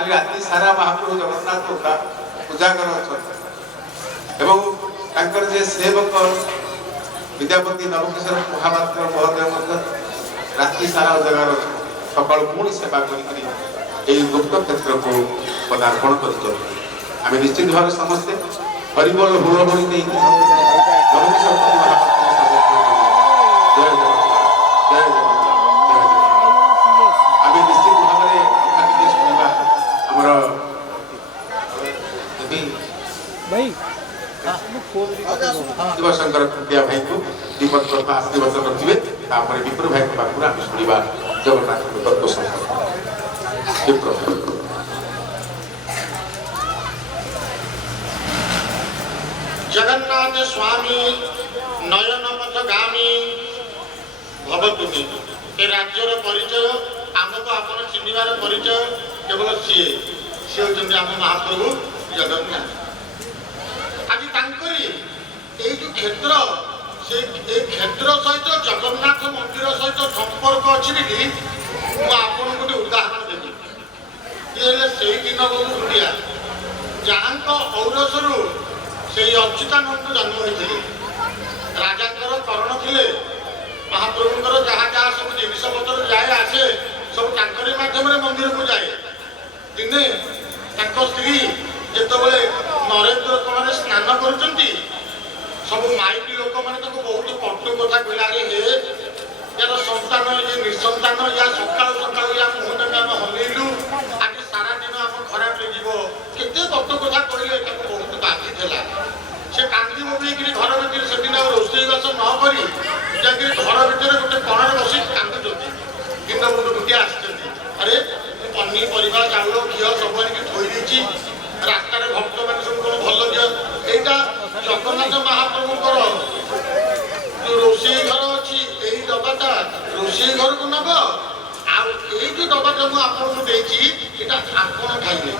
खाली राति सारा महाप्रभु जगन्नाथ पूजा कर जे सेवक विद्यापति नवकिशोर महापात्र महोदय राति सारा जगार सकाल पुणी सेवा कर गुप्त क्षेत्र को पदार्पण कर निश्चित भाव समस्ते हरिबोल हुड़हुड़ी नहीं नवकिशोर महापात्र जय जय आम निश्चित भाव में शुणा आमर शिवशंकर खुंटिया भाई को दीपक प्रभा आशीर्वाद करेंगे विपुर भाई को पाखु आम शुणा जगन्नाथ तत्व संपर्क जगन्नाथ स्वामी नयन पथगामी भवतुनि ए राज्यर परिचय आमको आपण चिन्हवार परिचय केवल सी होती आम महाप्रभु जगन्नाथ आज ये जो क्षेत्र से क्षेत्र सहित जगन्नाथ मंदिर सहित संपर्क अच्छी मुझे आपको गोटे उदाहरण देवी ये से दिन बबू खुंटिया जहाँ औरसरू से अच्युतानंद जन्म होते राजा करण थे महाप्रभुंर जहाँ जहाँ सब जिनपतर जाए आसे सब मध्यम मंदिर को जाए दिने स्त्री जिते नरेंद्र कूल स्नान कर सब माइकी लोक मैंने बहुत कटु कथा कहला हे यार संतान ये निसंतान या सका सका या मुहूर्त आम हलैलु आज सारा दिन आम खराब केते कटु कथा कहले बहुत बाधी था से कांदी बोबी घर भर से दिन रोषेईबास नक जाकि घर भितर गोटे कणर बस कांदुंट दिन मुंड गुटी अरे पनीपरिया चाउल घी सब आनिक थोड़ी रास्तार भक्त मैंने सब कौन भल घी यहाँ जगन्नाथ महाप्रभुंर जो रोषेई घर अच्छी यही डबाटा रोषेई घर को नब आई जो डबाटा मुझे आपको खाइबे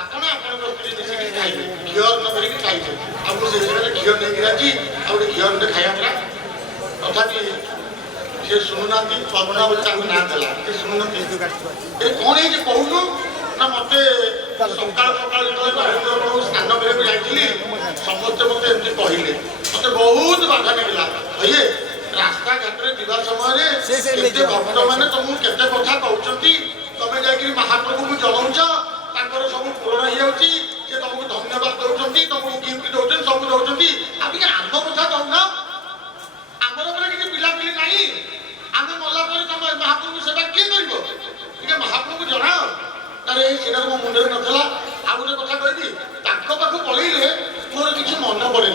आपण स्त्री मिसिक खाइबे घी अन्न कर खाइबे आपको घी नहीं राजी आ घी अन्न खाया तथापि सी शुणुना पवना बोले ना देला शुणुना कौन है कहूनु ना मत सका सका नरेंद्र प्रभु स्नान करने जाइली समस्ते मत एमती कहले मत बहुत बाधा मिलला भैया रास्ता घाट जा समय भक्त मैंने तुमको केते कथा कहते तुम जा महाप्रभु को जनाऊच सब पूरण हो तुमको धन्यवाद दौरान तुमको गिफ्ट दौरान सब दौरान आप आम कथा कहना आमर पर किसी पिलापिली ना आम मला तुम महाप्रभु सेवा किए कर महाप्रभु जनाओ तारे सीधा मो मुंडे नाला आ गोटे कथा कहबी पाखु पलैले मोर किसी मन पड़े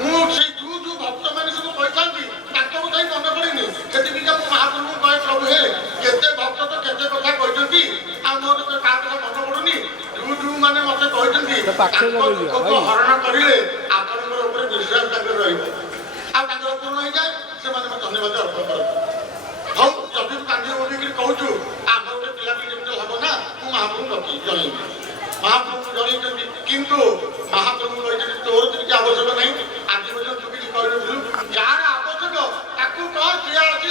मुझे जो जो भक्त मैंने सब कहते कथा मन पड़े से महाप्रभु कहे प्रभु हे केते भक्त तो केते कथा कहते आ मोर क्या कथा मन पड़ुनी जो जो मैंने मत कहते हरण करें आपंकर विश्वास पूर्ण हो जाए से धन्यवाद अर्पण कर हाँ जब कांदी बोलिक कहूँ आम गोटे पिलापी जमी हम ना मुझे महाप्रभु रखी जन महाप्रभु जन किंतु महाप्रभु कही तोर किसी आवश्यक नहीं आज पर्यटन तू किसी कहलु जार आवश्यक ताकू कह सी आस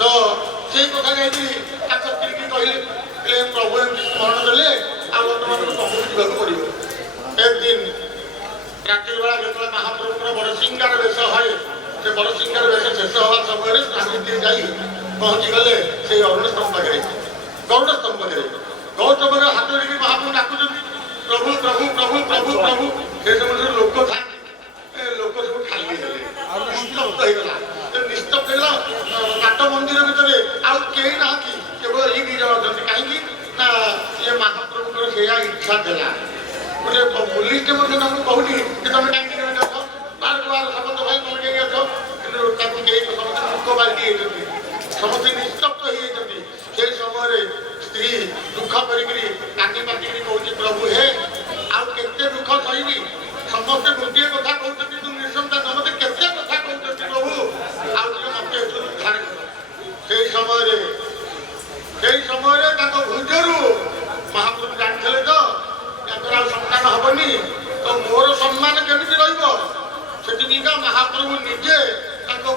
तो से कथा जाइए स्त्री की कहले प्रभु एमती स्मरण देले आर्तमान प्रभु जावाक पड़ो एक दिन रात्रि बेला जो महाप्रभुर बड़ सिंगार वेश है से बड़ सिंगार वेश शेष हवा समय स्वामी जा पहुँची गले से अरुण स्तंभ पाखे गरुड़ स्तंभ पाखे गौतम हाथ धरिकी महाप्रभु डाकुं प्रभु प्रभु प्रभु प्रभु प्रभु से समय लोक था लोक सब खाली निस्तब्ध होगा निस्तब्ध है नाट मंदिर भितर आउ कई ना केवल ये दी जन अच्छा कहीं ना ये महाप्रभुर से इच्छा था गोटे पुलिस तुमको कहूनी कि तुम कहीं बार बार समस्त भाई तुम कहीं अच्छ मुख बाल्टी समस्त निस्तब्ध होती से समय स्त्री दुख करी पाती कौन प्रभु हे आते दुख सही समस्ते गोटे कथा कहते तू निसंतान मत के कथा कहते प्रभु आते उद्धार कर समय भुजरू महाप्रभु जानते तो संतान हेनी तो मोर सम्मान केमी रहा महाप्रभु निजे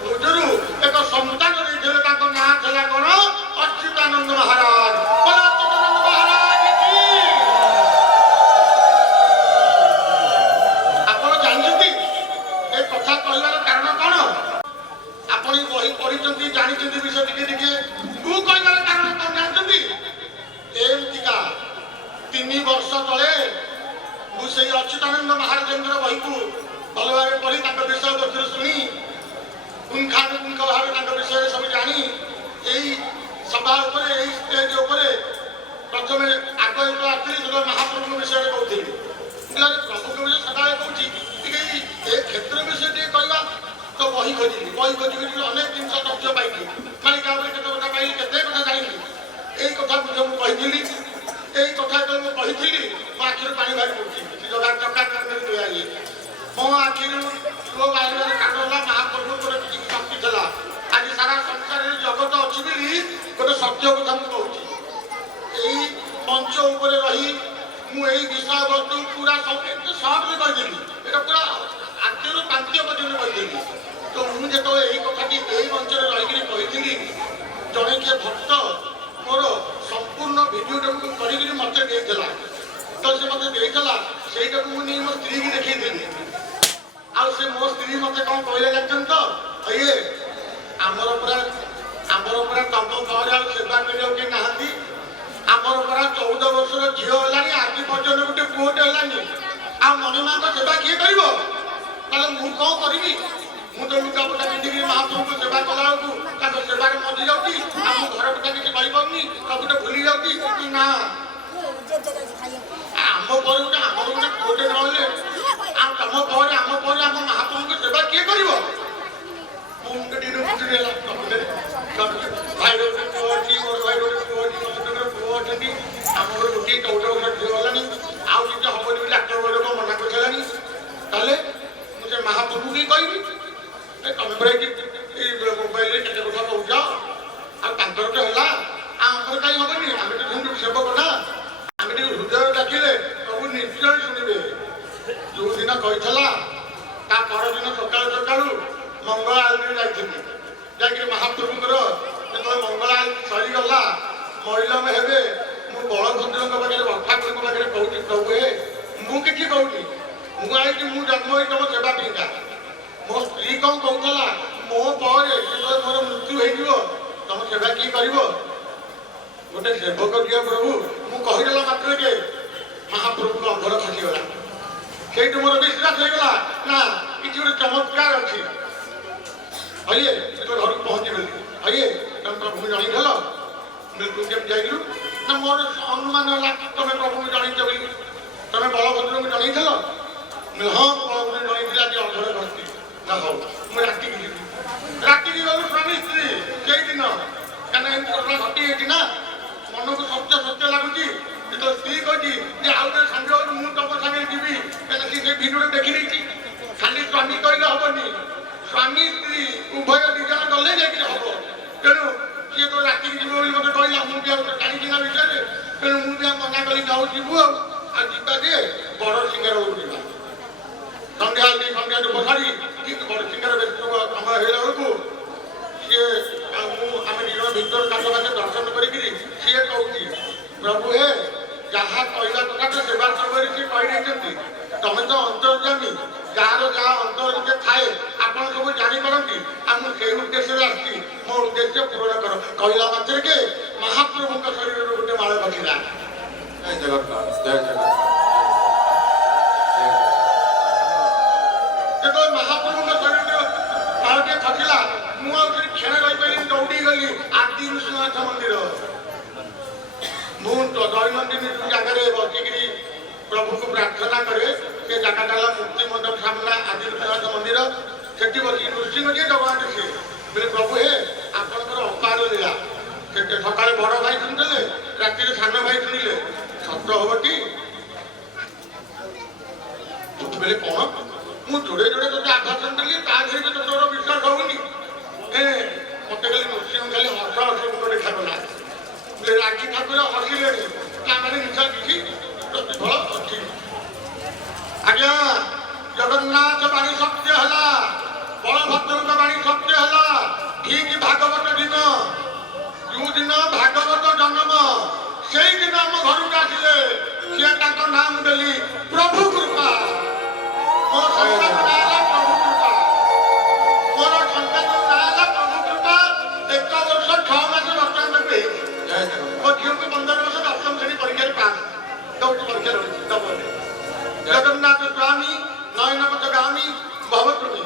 भुजरू एक संतान ना था कौन अच्युतानंद महाराज। विषय शुणी पुंखानुपुंख भाव विषय सब जानी यही सभा स्टेज प्रथम आग आसली जो महाप्रभु विषय कहती प्रभु विषय सदा कहूँ क्षेत्र विषय कहवा तो बही खोजिली अनेक जिन तथ्य पाइली मालिका केते कथा पाइली केते कथा जाइली यही कथा मुझे यही कथा जो मुझे मो आखिर पानी बाहर पड़ी जगह चक्का मो आखिर लो बाहर काटला महाप्रभु किसी शक्ति था आज सारा संसार जगत अच्छी बोली गोटे सत्य कथा मुझे यही मंच उपर रही मुझे विषय वस्तु पूरा सब सर्ट कहीदेली ये पूरा आद्य पांत्य पर्यटन कहीदेली तो मुझे जो यही कथाटी यही मंच रही कही जड़े किए भक्त मोर संपूर्ण भिडियोटा कर मत देला तो से मत देला से मो स्त्री की देखी आउ से मो स्त्री मत कौन कहले जानते तो ये आमर पूरा तम घर सेवा कर नहांती आमर पूरा 14 वर्षर झील है आज पर्यटन गोटे पुओटे है आ मणिमा सेवा किए कर मु कौन करी मु तो लुगापटा पिंधिक महाप्रभु सेवा कला बेलू सेवा मजी जाऊँगी आम घर पिता किसी कहीपी सबुटे भूली जाऊँगी ना आम पर गोटे आमर गोटे पुओटे नहे तुम पर आम महाप्रभु सेवा किए कर भाई गोटे पुओ अच्छी मोर भाई गोटे पुओ अच्छी पुओ अच्छी आम घर गोटे 14 वर्ष झील है आउ किसी हम बोली डाक्टर लोक मना कर मुझे महाप्रभु की कही तुम पूरा मोबाइल केते कथा कौच आर है आमर कहीं हेनी आम तो सेवक ना आम हृदय डाकिले प्रभु निश्चय शुणे जो दिन कही ता परदिन सकाल सकाल मंगल आलती जाइए महाप्रभुर जो मंगल आलती सरीगला महिला में हे मु बलभद्र पाखे ठाकुर पाखे कहूँ प्रभु हे मुझे कहूँ मुझे जन्म हुई तुम सेवा पाइका मो स्त्री कौन कहला मो पर मोर मृत्यु हो तुम सेवा किए कर गोटे सेवक दिए प्रभु मु कहीदेला मात्र के महाप्रभु को अंधर खसीगला से मोर विश्वास होगा ना किसी गोटे चमत्कार अच्छी आइए घर को पहुँची गली आइए तुम प्रभु जनईल तू केम जाइलु ना मोर अनुमान है तुम प्रभु को जनईच बोली तुम बलभद्र को जनईल हाँ बलभद्र जनईला अंधर खसी ना हो मुझे राति गलु स्वामी स्त्री से दिन कहीं घटी ना मन को सत्य सत्य लगुच जो स्त्री कही आउ थे सांग मुझे तुम सागे जी कहीं भिडियो देखी खाली स्वामी कहले हेनी स्वामी स्त्री उभय दिजा गले हम तेणु सी तो राति जीव मत कहला मुझे टाणी विषय तेणु मुझे मना करी जाऊ जीवु आजा जे बड़ सिंगार जा संध्या संध्या धूप सारी बड़ सिंगार कम हो सी आम दिन भर काछ पाखे दर्शन करी सी कहूँ प्रभु हे जहाँ कहला कथा तो सेवा समय सी कही तुम तो अंतर्जामी जार जहाँ अंतर थाए आप सब जापारती से उद्देश्य आसी मो उद्देश्य पूरण कर कहला मात्र के महाप्रभु शरीर गोटे माड़ खसला जय जगन्नाथ जय जगन्नाथ जो महाप्रभु शरीर माड़े खसला मुझे क्षण रही दौड़ी गली आदि नृसिंहनाथ मंदिर मुझे दैनंदिन जो जगह बसिक प्रभु को प्रार्थना करे से जगह मुक्ति मंडप सामना आदि नृसिंहनाथ मंदिर से बस नृसिंह जी जगह से बोले प्रभु हे आपंकर अपार लीला सकाल बड़ भाई शुणुले राति सान भाई शुणिले सत हम कि बोले कौन मुझे जोड़े जोड़े तुझे आभासन देली ताधे भी तोर विश्वास होनी मत खाली नृसिंह खाली हस हस मुझे देखा बोले रागी ठाकुर हसिले मैंने निशा किसी प्रतिफल अच्छी आज्ञा जगन्नाथ बाणी सत्य है बलभद्र बाणी सत्य है ठीक भागवत दिन जो दिन भागवत जन्म से दिन आम घर को आसिले सी नाम देली प्रभु कृपा मो संतान नाला प्रभु कृपा मोर संतान नाला प्रभु कृपा 1 वर्ष 6 मास बर्तमान तक मो झील को 15 वर्ष 8म श्रेणी परीक्षा पास दौड़ परीक्षा जगन्नाथ स्वामी नयनपथ गामी भवतुमी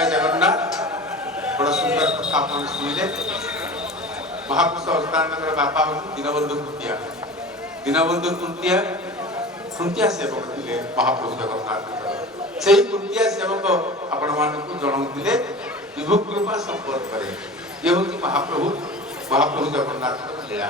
ଜୟ ଜଗନ୍ନାଥ। ବଡ଼ ସୁନ୍ଦର କଥା ଆପଣ ଶୁଣିଲେ। ମହାପୁରୁଷ ଅବସ୍ଥାନଙ୍କର ବାପା ହେଉଛନ୍ତି ଦୀନବନ୍ଧୁ ଖୁଣ୍ଟିଆ। ଦୀନବନ୍ଧୁ ଖୁଣ୍ଟିଆ ସେବକ ଥିଲେ ମହାପ୍ରଭୁ ଜଗନ୍ନାଥଙ୍କର। ସେଇ ଖୁଣ୍ଟିଆ ସେବକ ଆପଣମାନଙ୍କୁ ଜଣାଉଥିଲେ ବିଭୁ କୃପା ସମ୍ପର୍କରେ। ଇଏ ହେଉଛି ମହାପ୍ରଭୁ ଜଗନ୍ନାଥଙ୍କର ଲୀଳା।